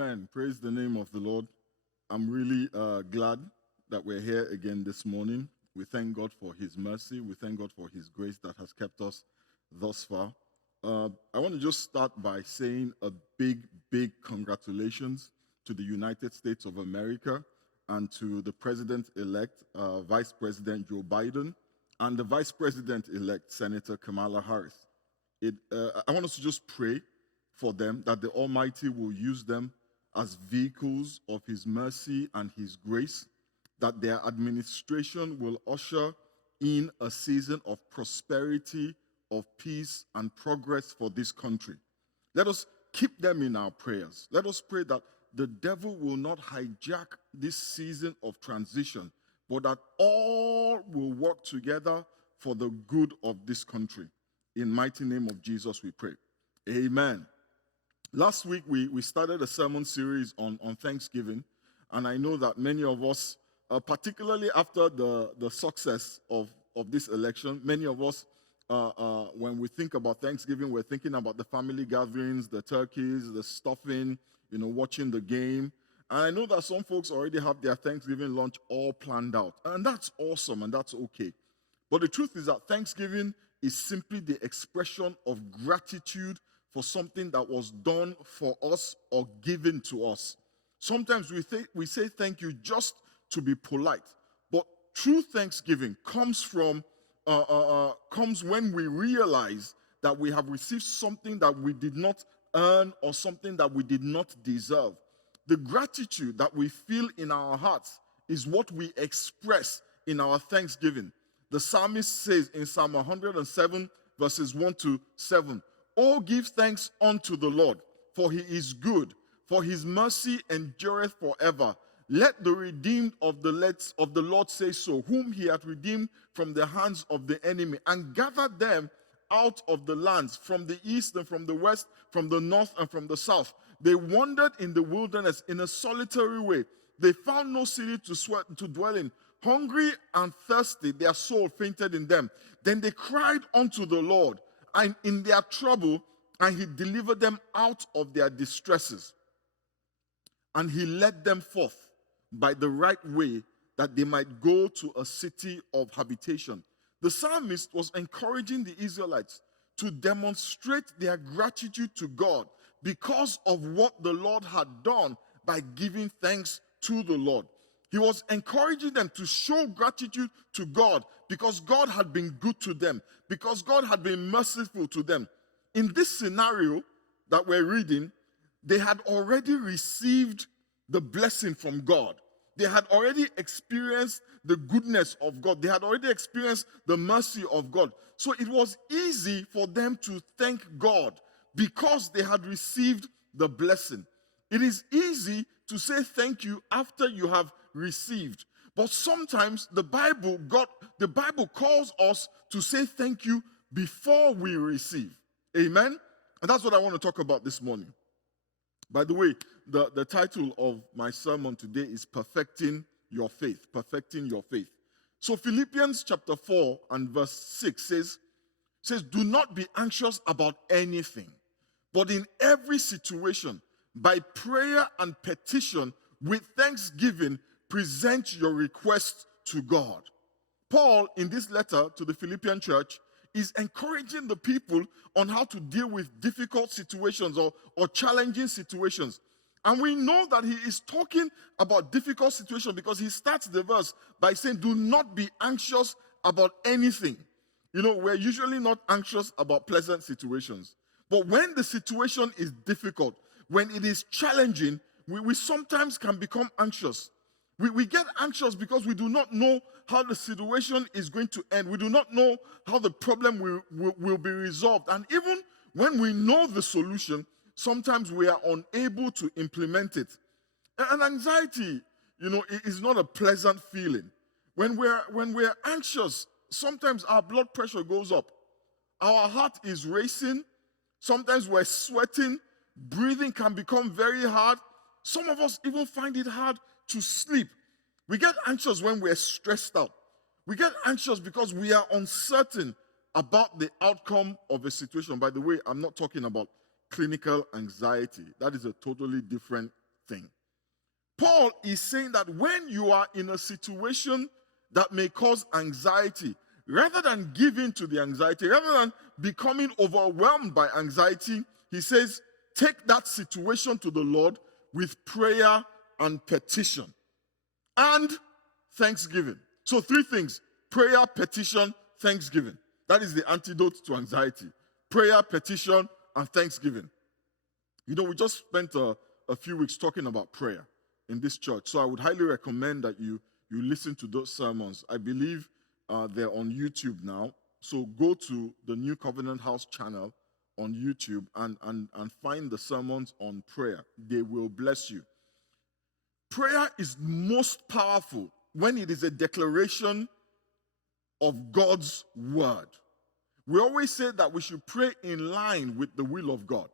Amen. Praise the name of the Lord. I'm really glad that we're here again this morning. We thank God for his mercy. We thank God for his grace that has kept us thus far. I want to just start by saying a big congratulations to the United States of America and to the President-elect, Vice President Joe Biden, and the Vice President-elect, Senator Kamala Harris. I want us to just pray for them, that the Almighty will use them as vehicles of his mercy and his grace, that their administration will usher in a season of prosperity, of peace, and progress for this country. Let us keep them in our prayers. Let us pray that the devil will not hijack this season of transition, but that all will work together for the good of this country. In mighty name of Jesus we pray. Amen. Last week, we started a sermon series on Thanksgiving, and I know that many of us, particularly after the success of this election, many of us, when we think about Thanksgiving, we're thinking about the family gatherings, the turkeys, the stuffing, watching the game. And I know that some folks already have their Thanksgiving lunch all planned out, and that's awesome, and that's okay. But the truth is that Thanksgiving is simply the expression of gratitude for something that was done for us or given to us. Sometimes we say thank you just to be polite, but true thanksgiving comes when we realize that we have received something that we did not earn or something that we did not deserve. The gratitude that we feel in our hearts is what we express in our thanksgiving. The psalmist says in Psalm 107, verses 1 to 7, "Oh, give thanks unto the Lord, for he is good, for his mercy endureth forever. Let the redeemed of the Lord say so, whom he hath redeemed from the hands of the enemy, and gathered them out of the lands, from the east and from the west, from the north and from the south. They wandered in the wilderness in a solitary way. They found no city to dwell in. Hungry and thirsty, their soul fainted in them. Then they cried unto the Lord, and in their trouble, and he delivered them out of their distresses. And he led them forth by the right way, that they might go to a city of habitation." The psalmist was encouraging the Israelites to demonstrate their gratitude to God because of what the Lord had done by giving thanks to the Lord. He was encouraging them to show gratitude to God because God had been good to them, because God had been merciful to them. In this scenario that we're reading, they had already received the blessing from God. They had already experienced the goodness of God. They had already experienced the mercy of God. So it was easy for them to thank God because they had received the blessing. It is easy to say thank you after you have received. But sometimes the Bible calls us to say thank you before we receive. Amen? And that's what I want to talk about this morning. By the way, the title of my sermon today is Perfecting Your Faith. Perfecting Your Faith. So Philippians chapter 4 and verse 6 says, "Do not be anxious about anything, but in every situation, by prayer and petition, with thanksgiving, present your requests to God." Paul, in this letter to the Philippian church, is encouraging the people on how to deal with difficult situations or challenging situations. And we know that he is talking about difficult situations because he starts the verse by saying, "Do not be anxious about anything." We're usually not anxious about pleasant situations. But when the situation is difficult, when it is challenging, we sometimes can become anxious. We get anxious because we do not know how the situation is going to end. We do not know how the problem will be resolved. And even when we know the solution, sometimes we are unable to implement it. And anxiety, is not a pleasant feeling. When we're anxious, sometimes our blood pressure goes up. Our heart is racing. Sometimes we're sweating. Breathing can become very hard. Some of us even find it hard to sleep. We get anxious when we're stressed out. We get anxious because we are uncertain about the outcome of a situation. By the way, I'm not talking about clinical anxiety. That is a totally different thing. Paul is saying that when you are in a situation that may cause anxiety, rather than giving to the anxiety, rather than becoming overwhelmed by anxiety, he says, take that situation to the Lord with prayer and petition and thanksgiving. So 3 things: prayer, petition, thanksgiving. That is the antidote to anxiety. Prayer, petition, and thanksgiving. You know, we just spent a few weeks talking about prayer in this church. So I would highly recommend that you listen to those sermons. I believe they're on YouTube now. So go to the New Covenant House channel on YouTube and find the sermons on prayer. They will bless you. Prayer is most powerful when it is a declaration of God's word. We always say that we should pray in line with the will of God.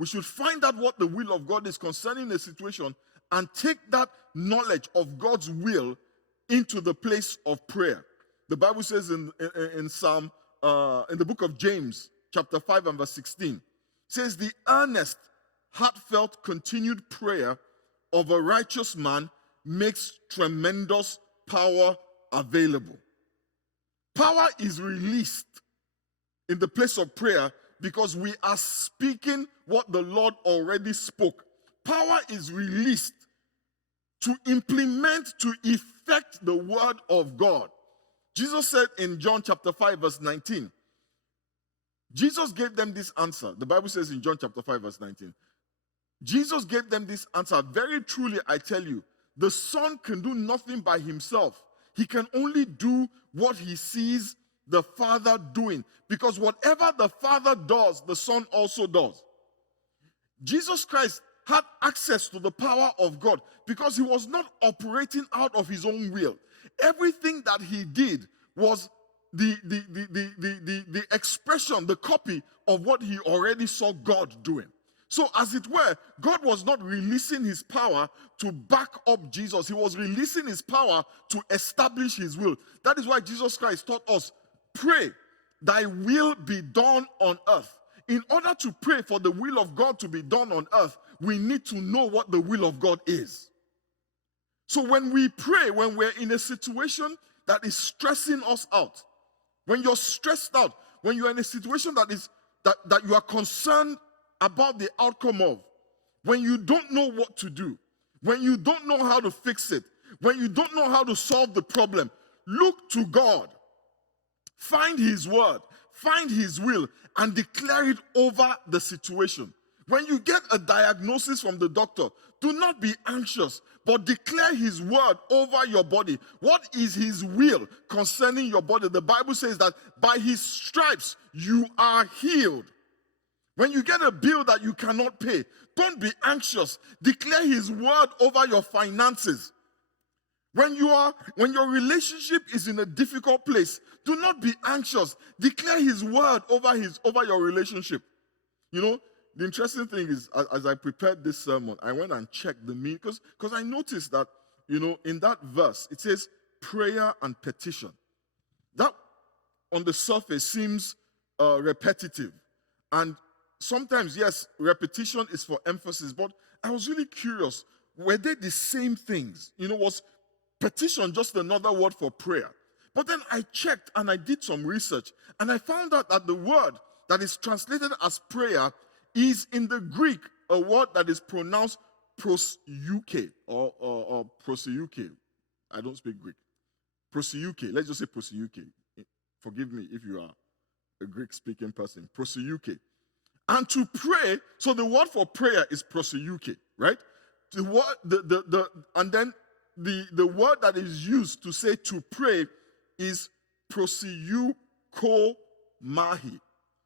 We should find out what the will of God is concerning the situation and take that knowledge of God's will into the place of prayer. The Bible says in the book of James, chapter 5 and verse 16, says, the earnest, heartfelt, continued prayer of a righteous man makes tremendous power available. Power is released in the place of prayer because we are speaking what the Lord already spoke. Power is released to implement, to effect the word of God. Jesus said in John chapter 5 verse 19, Jesus gave them this answer. The Bible says in John chapter 5 verse 19, Jesus gave them this answer. Very truly, I tell you, the Son can do nothing by himself. He can only do what he sees the Father doing. Because whatever the Father does, the Son also does. Jesus Christ had access to the power of God because he was not operating out of his own will. Everything that he did was the expression, the copy of what he already saw God doing. So as it were, God was not releasing his power to back up Jesus. He was releasing his power to establish his will. That is why Jesus Christ taught us, pray, thy will be done on earth. In order to pray for the will of God to be done on earth, we need to know what the will of God is. So when we pray, when we're in a situation that is stressing us out, when you're stressed out, when you're in a situation that you are concerned about the outcome of, when you don't know what to do, when you don't know how to fix it, when you don't know how to solve the problem, look to God. Find his word, find his will, and declare it over the situation. When you get a diagnosis from the doctor, do not be anxious, but declare his word over your body. What is his will concerning your body? The Bible says that by his stripes you are healed. When you get a bill that you cannot pay, don't be anxious. Declare his word over your finances. When your relationship is in a difficult place, do not be anxious. Declare his word over your relationship. You know, the interesting thing is, as I prepared this sermon, I went and checked the meaning, because I noticed that, you know, in that verse, it says prayer and petition. That, on the surface, seems repetitive. And sometimes, yes, repetition is for emphasis, but I was really curious, were they the same things? You know, was petition just another word for prayer? But then I checked and I did some research, and I found out that the word that is translated as prayer is in the Greek a word that is pronounced proseuche or proseuche. I don't speak Greek. Proseuche. Let's just say proseuche. Forgive me if you are a Greek-speaking person. Proseuche. And to pray, so the word for prayer is proseuche, right? The word, and then the word that is used to say to pray is proseuchomahi.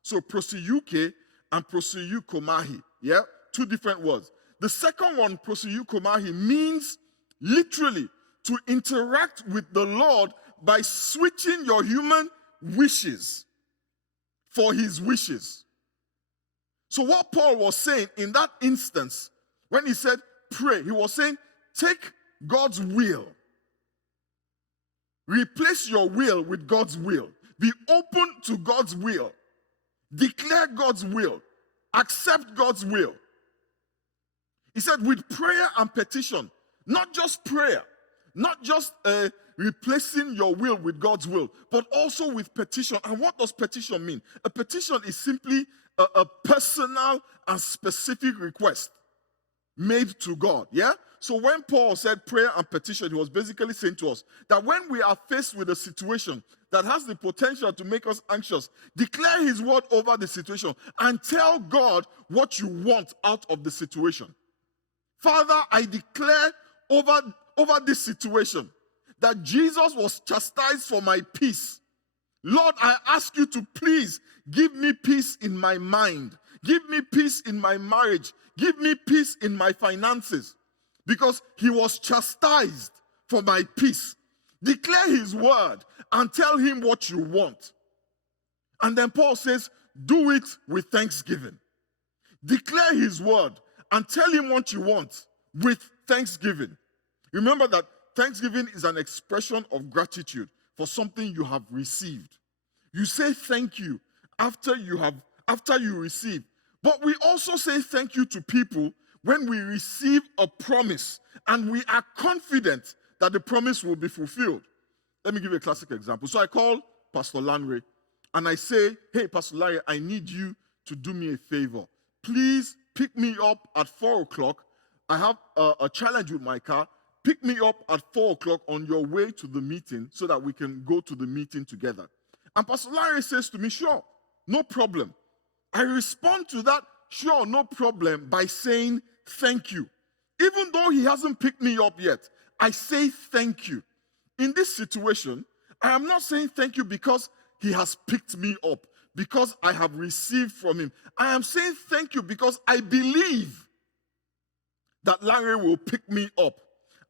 So proseuche and proseuchomahi, yeah? 2 different words. The second one, proseuchomahi, means literally to interact with the Lord by switching your human wishes for his wishes. So what Paul was saying in that instance, when he said pray, he was saying take God's will. Replace your will with God's will. Be open to God's will. Declare God's will. Accept God's will. He said, with prayer and petition, not just prayer, not just replacing your will with God's will, but also with petition. And what does petition mean? A petition is simply a personal and specific request made to God. Yeah? So when Paul said prayer and petition, he was basically saying to us that when we are faced with a situation that has the potential to make us anxious, declare his word over the situation and tell God what you want out of the situation. Father, I declare over this situation that Jesus was chastised for my peace. Lord, I ask you to please give me peace in my mind. Give me peace in my marriage. Give me peace in my finances. Because he was chastised for my peace. Declare his word and tell him what you want. And then Paul says, do it with thanksgiving. Declare his word and tell him what you want with thanksgiving. Remember that thanksgiving is an expression of gratitude for something you have received. You say thank you after you receive. But we also say thank you to people when we receive a promise and we are confident that the promise will be fulfilled. Let me give you a classic example. So I call Pastor Lanre and I say, hey, Pastor Lanre, I need you to do me a favor. Please pick me up at 4 o'clock. I have a challenge with my car. Pick me up at 4 o'clock on your way to the meeting so that we can go to the meeting together. And Pastor Larry says to me, sure, no problem. I respond to that, sure, no problem, by saying thank you. Even though he hasn't picked me up yet, I say thank you. In this situation, I am not saying thank you because he has picked me up, because I have received from him. I am saying thank you because I believe that Larry will pick me up.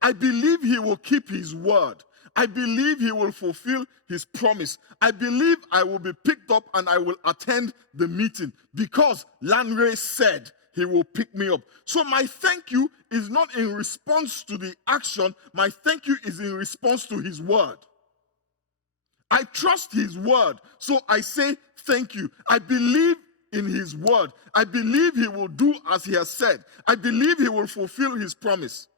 I believe he will keep his word. I believe he will fulfill his promise. I believe I will be picked up and I will attend the meeting because Lanre said he will pick me up. So my thank you is not in response to the action. My thank you is in response to his word. I trust his word, so I say thank you. I believe in his word. I believe he will do as he has said. I believe he will fulfill his promise.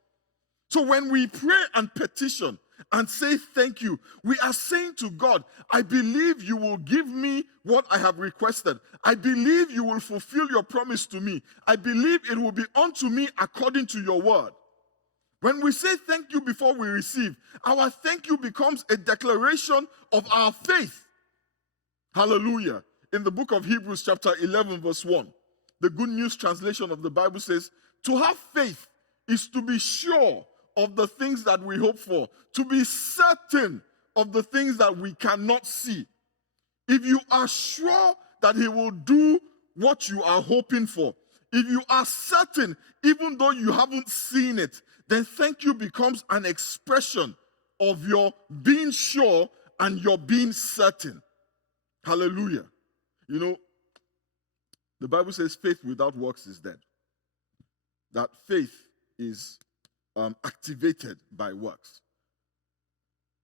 So when we pray and petition and say thank you, we are saying to God, I believe you will give me what I have requested. I believe you will fulfill your promise to me. I believe it will be unto me according to your word. When we say thank you before we receive, our thank you becomes a declaration of our faith. Hallelujah. In the book of Hebrews chapter 11 verse 1, the Good News translation of the Bible says, to have faith is to be sure of the things that we hope for, to be certain of the things that we cannot see. If you are sure that he will do what you are hoping for, if you are certain, even though you haven't seen it, then thank you becomes an expression of your being sure and your being certain. Hallelujah. You know, the Bible says faith without works is dead. That faith is activated by works.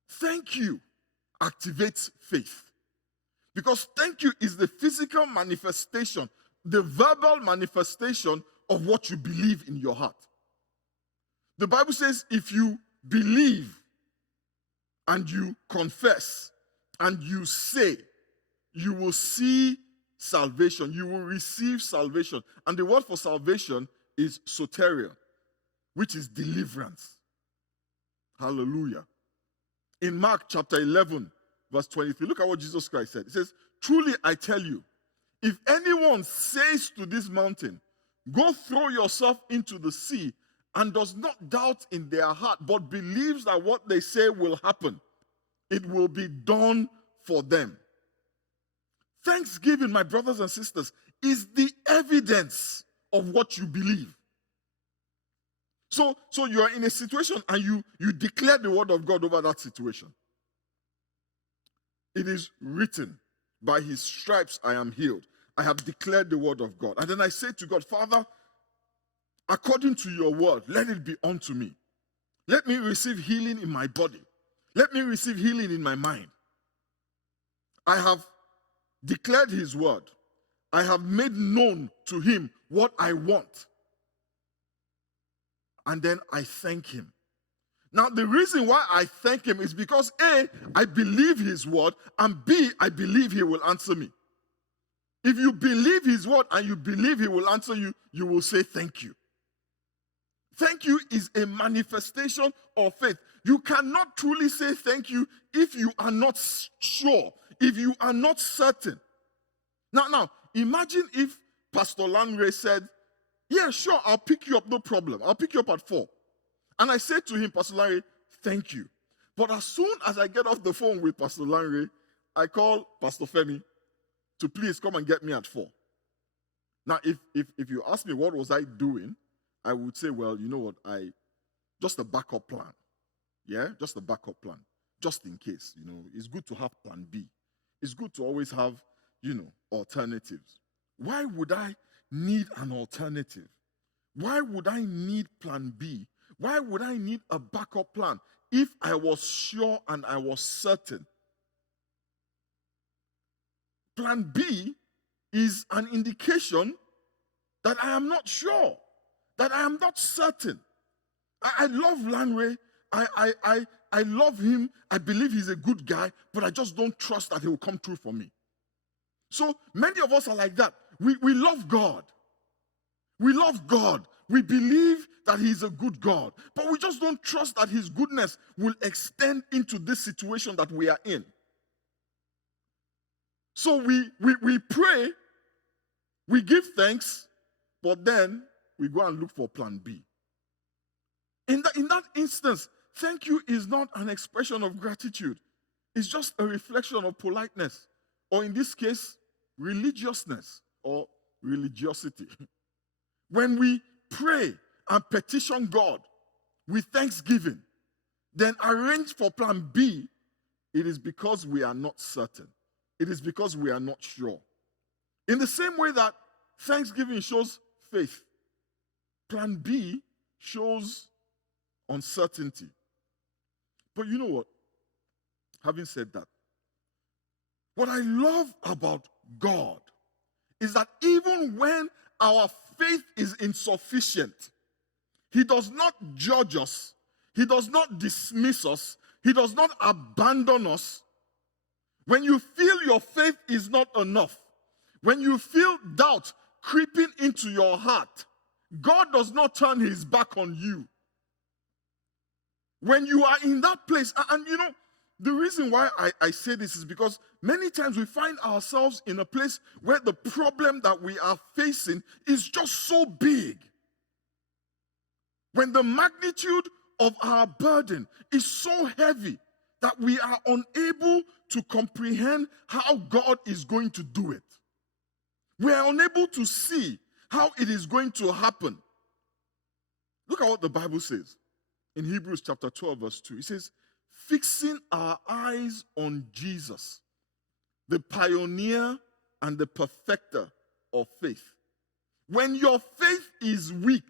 Thank you activates faith. Because thank you is the physical manifestation, the verbal manifestation of what you believe in your heart. The Bible says if you believe and you confess and you say, you will see salvation. You will receive salvation. And the word for salvation is soteria, which is deliverance. Hallelujah. In Mark chapter 11, verse 23, look at what Jesus Christ said. It says, truly I tell you, if anyone says to this mountain, go throw yourself into the sea, and does not doubt in their heart, but believes that what they say will happen, it will be done for them. Thanksgiving, my brothers and sisters, is the evidence of what you believe. So you are in a situation and you declare the word of God over that situation. It is written, by his stripes I am healed. I have declared the word of God. And then I say to God, Father, according to your word, let it be unto me. Let me receive healing in my body. Let me receive healing in my mind. I have declared his word. I have made known to him what I want. and then I thank him. Now, the reason why I thank him is because A, I believe his word, and B, I believe he will answer me. If you believe his word and you believe he will answer you, you will say thank you. Thank you is a manifestation of faith. You cannot truly say thank you if you are not sure, if you are not certain. Now, imagine if Pastor Lanre said, yeah, sure, I'll pick you up, no problem. I'll pick you up at 4. And I said to him, Pastor Lanre, thank you. But as soon as I get off the phone with Pastor Lanre, I call Pastor Femi to please come and get me at 4. Now, if you ask me what was I doing, I would say, well, you know what, just a backup plan. Yeah, just a backup plan. Just in case, it's good to have plan B. It's good to always have, alternatives. Why would I need an alternative? Why would I need plan B? Why would I need a backup plan if I was sure and I was certain? Plan B is an indication that I am not sure, that I am not certain. I love Lanre. I love him. I believe he's a good guy, but I just don't trust that he will come through for me. So many of us are like that. We love God. We love God. We believe that he's a good God, but we just don't trust that his goodness will extend into this situation that we are in. So we pray, we give thanks, but then we go and look for plan B. In that instance, thank you is not an expression of gratitude. It's just a reflection of politeness, or in this case, religiousness or religiosity. When we pray and petition God with thanksgiving, then arrange for plan B, it is because we are not certain. It is because we are not sure. In the same way that thanksgiving shows faith, plan B shows uncertainty. But you know what? Having said that, what I love about God is that even when our faith is insufficient, he does not judge us, he does not dismiss us, he does not abandon us. When you feel your faith is not enough, when you feel doubt creeping into your heart, God does not turn his back on you. When you are in that place, and the reason why I say this is because many times we find ourselves in a place where the problem that we are facing is just so big. When the magnitude of our burden is so heavy that we are unable to comprehend how God is going to do it. We are unable to see how it is going to happen. Look at what the Bible says in Hebrews chapter 12, verse 2. It says, fixing our eyes on Jesus, the pioneer and the perfecter of faith. When your faith is weak,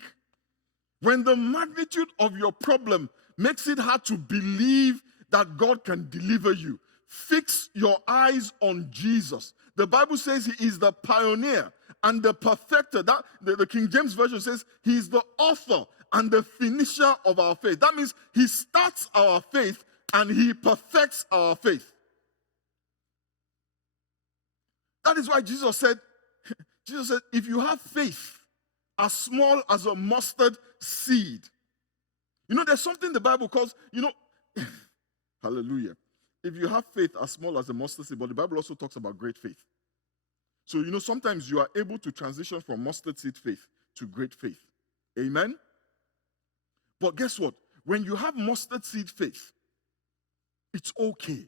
when the magnitude of your problem makes it hard to believe that God can deliver you, fix your eyes on Jesus. The Bible says he is the pioneer and the perfecter. That the King James Version says he is the author and the finisher of our faith. That means he starts our faith and he perfects our faith. That is why Jesus said, if you have faith as small as a mustard seed. There's something the Bible calls, hallelujah. If you have faith as small as a mustard seed, but the Bible also talks about great faith. So, sometimes you are able to transition from mustard seed faith to great faith. Amen? But guess what? When you have mustard seed faith, it's okay.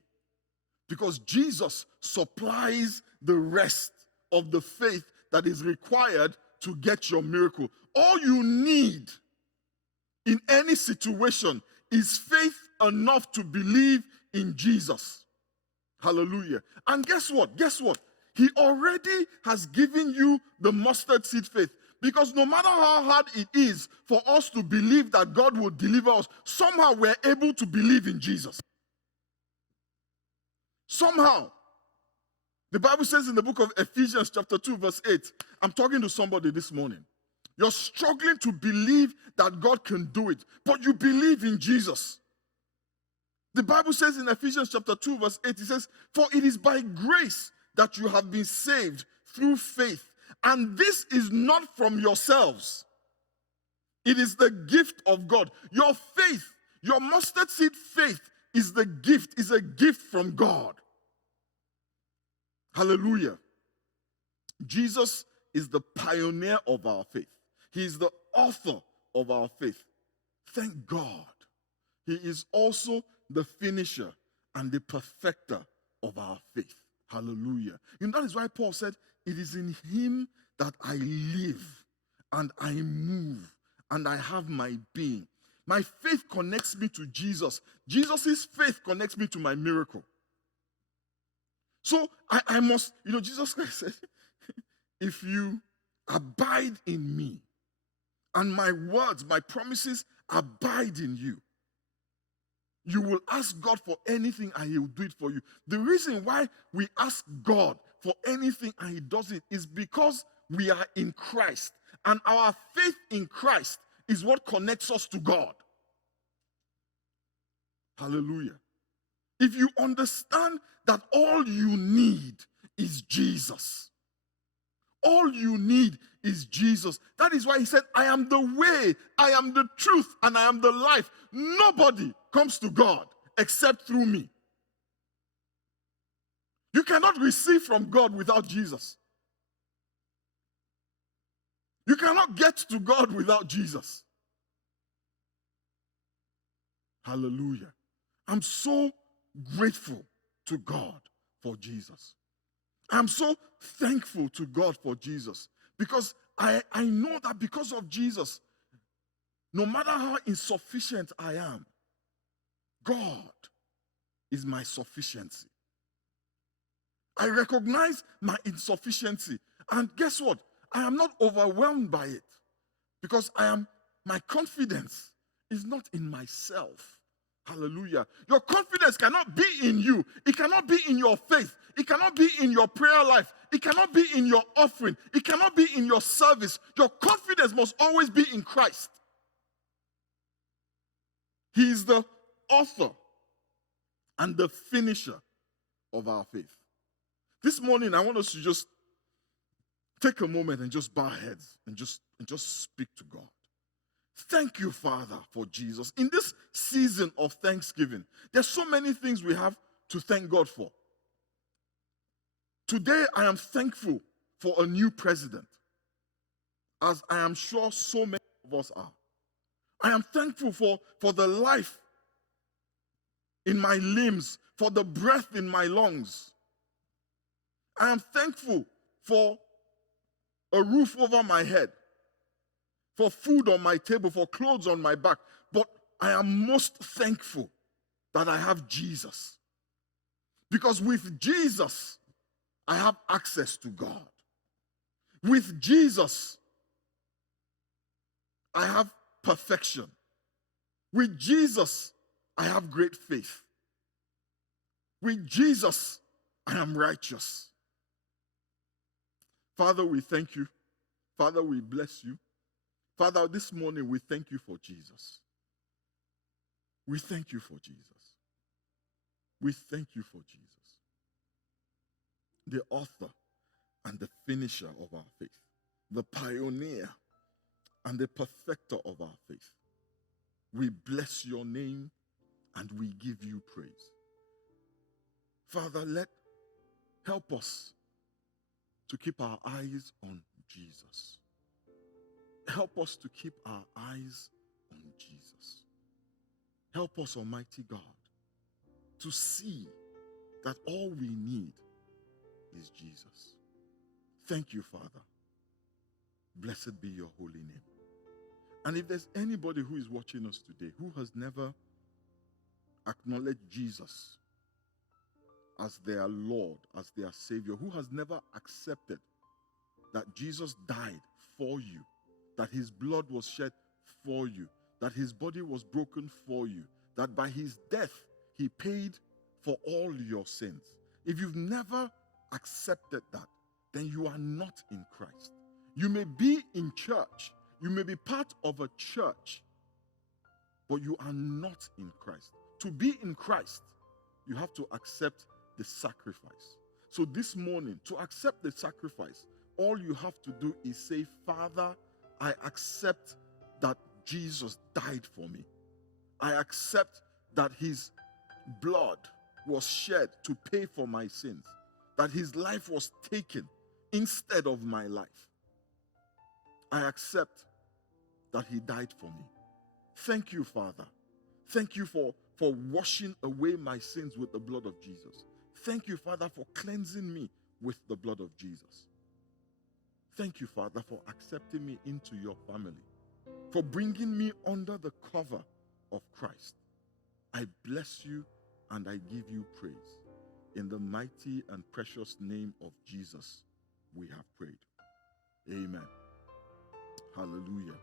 Because Jesus supplies the rest of the faith that is required to get your miracle. All you need in any situation is faith enough to believe in Jesus. Hallelujah. And guess what? He already has given you the mustard seed faith. Because no matter how hard it is for us to believe that God will deliver us, somehow we're able to believe in Jesus. Somehow. The Bible says in the book of Ephesians chapter 2 verse 8, I'm talking to somebody this morning. You're struggling to believe that God can do it, but you believe in Jesus. The Bible says in Ephesians chapter 2, verse 8, it says, "For it is by grace that you have been saved through faith. And this is not from yourselves. It is the gift of God." Your faith, your mustard seed faith is the gift, is a gift from God. Hallelujah. Jesus is the pioneer of our faith. He is the author of our faith. Thank God. He is also the finisher and the perfecter of our faith. Hallelujah. And that is why Paul said, "It is in him that I live and I move and I have my being." My faith connects me to Jesus. Jesus' faith connects me to my miracle. So I must, Jesus Christ said, "If you abide in me and my words, my promises abide in you, you will ask God for anything and he will do it for you." The reason why we ask God for anything and he does it is because we are in Christ. And our faith in Christ is what connects us to God. Hallelujah. If you understand that all you need is Jesus. All you need is Jesus. That is why he said, "I am the way, I am the truth, and I am the life. Nobody comes to God except through me." You cannot receive from God without Jesus. You cannot get to God without Jesus. Hallelujah. I'm so grateful to God for Jesus. I'm so thankful to God for Jesus because I know that because of Jesus, no matter how insufficient I am, God is my sufficiency. I recognize my insufficiency. And guess what? I am not overwhelmed by it because my confidence is not in myself. Hallelujah. Your confidence cannot be in you. It cannot be in your faith. It cannot be in your prayer life. It cannot be in your offering. It cannot be in your service. Your confidence must always be in Christ. He is the author and the finisher of our faith. This morning, I want us to just take a moment and just bow our heads and just speak to God. Thank you, Father, for Jesus. In this season of Thanksgiving, there's so many things we have to thank God for. Today, I am thankful for a new president, as I am sure so many of us are. I am thankful for the life in my limbs, for the breath in my lungs. I am thankful for a roof over my head, for food on my table, for clothes on my back. But I am most thankful that I have Jesus. Because with Jesus, I have access to God. With Jesus, I have perfection. With Jesus, I have great faith. With Jesus, I am righteous. Father, we thank you. Father, we bless you. Father, this morning we thank you for Jesus. We thank you for Jesus. We thank you for Jesus, the author and the finisher of our faith, the pioneer and the perfecter of our faith. We bless your name and we give you praise. Father, help us to keep our eyes on Jesus. Help us to keep our eyes on Jesus. Help us, Almighty God, to see that all we need is Jesus. Thank you, Father. Blessed be your holy name. And if there's anybody who is watching us today who has never acknowledged Jesus as their Lord, as their Savior, who has never accepted that Jesus died for you, that his blood was shed for you, that his body was broken for you, that by his death he paid for all your sins. If you've never accepted that, then you are not in Christ. You may be in church You may be part of a church, but you are not in Christ. To be in Christ, you have to accept the sacrifice. So this morning, to accept the sacrifice, all you have to do is say, Father, I accept that Jesus died for me. I accept that his blood was shed to pay for my sins, that his life was taken instead of my life. I accept that he died for me. Thank you, Father. Thank you for washing away my sins with the blood of Jesus. Thank you, Father, for cleansing me with the blood of Jesus. Thank you, Father, for accepting me into your family, for bringing me under the cover of Christ. I bless you and I give you praise. In the mighty and precious name of Jesus, we have prayed. Amen. Hallelujah.